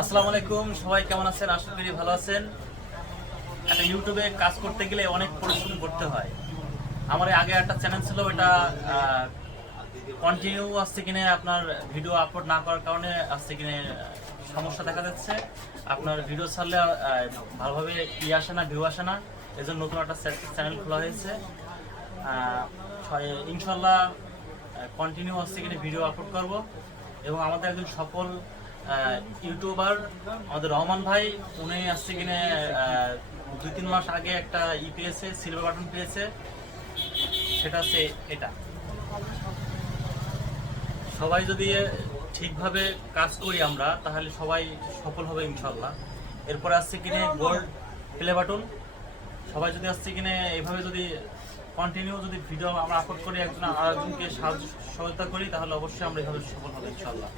আসসালামু আলাইকুম, সবাই কেমন আছেন? আশা করি ভালো আছেন। একটা ইউটিউবে কাজ করতে গেলে অনেক পরিশ্রম করতে হয়। আমার আগে একটা চ্যানেল ছিল, ওটা কন্টিনিউ আসছে কিনে আপনার ভিডিও আপলোড না করার কারণে আসছে কিনে সমস্যা দেখা যাচ্ছে। আপনার ভিডিও ছাড়লে ভালোভাবে আসে না, ভিউ আসে না। এই জন্য নতুন একটা চ্যানেল খোলা হয়েছে। ইনশাল্লাহ কন্টিনিউ আসছে কিনে ভিডিও আপলোড করব। এবং আমাদের একজন সফল ইউটিউবার আমাদের রহমান ভাই, উনি আসছে কিনে 2-3 মাস আগে একটা পেয়েছে, সিলভার বাটন পেয়েছে। সেটা হচ্ছে এটা। সবাই যদি ঠিকভাবে কাজ করি আমরা, তাহলে সবাই সফল হবে ইনশাল্লাহ। এরপরে আসছে কিনে গোল্ড প্লে বাটন। সবাই যদি আসছে কিনে এইভাবে যদি কন্টিনিউ যদি ভিডিও আমরা আপলোড করি, একজন আরেকজনকে সাহায্য সহযোগিতা করি, তাহলে অবশ্যই আমরা এইভাবে সফল হবে ইনশাল্লাহ।